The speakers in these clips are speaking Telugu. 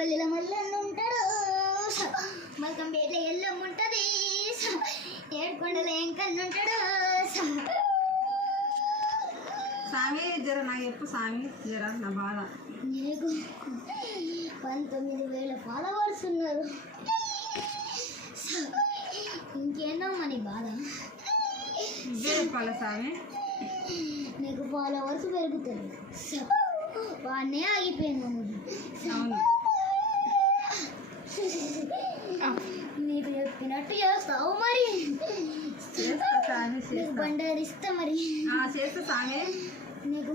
కొమరవెల్లిలో మల్లన్న ఉంటాడు, మల్కంపేటలో ఎల్లమ్మ ఉంటుంది, ఏడుకొండలో ఎంకన్న ఉంటాడు. స్వామి జర నాకు చెప్పు స్వామి, జర నా బాధ. నీకు 19,000 ఫాలోవర్స్ ఉన్నారు. ఇంకేందో మన బాధ. చెప్పాలి స్వామి, నీకు ఫాలోవర్స్ పెరుగుతుంది, వాడినే ఆగిపోయాను. అవును నీకు చెప్పినట్టు చేస్తావు మరి, చేస్తా స్వామి, నీకు బండారు ఇస్తా మరి. చేస్తా స్వామి. నీకు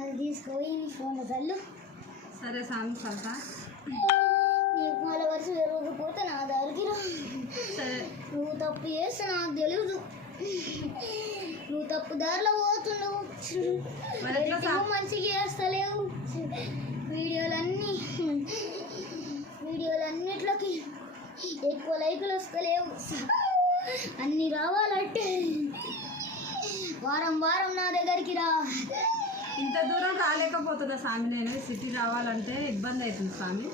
అది తీసుకుపోయి నీ ఫోన్ చల్లు. సరే స్వామి చల్తా. నీ ఫాలోవర్స్ పెరగకపోతే నా దగ్గరికి రా. సరే, నువ్వు తప్పు చేస్తే నాకు తెలియదు, నువ్వు తప్పు దారిలో పోతున్నావు, నువ్వు మంచిగా చేస్తలేవు. వీడియోలన్నిట్లోకి ఎక్కువ లైకులు వస్తలేవు. అన్నీ రావాలంటే వారం వారం నా దగ్గరికి రా. ఇంత దూరం రాలేకపోతుందా స్వామి, నేను సిటీ రావాలంటే ఇబ్బంది అవుతుంది స్వామి.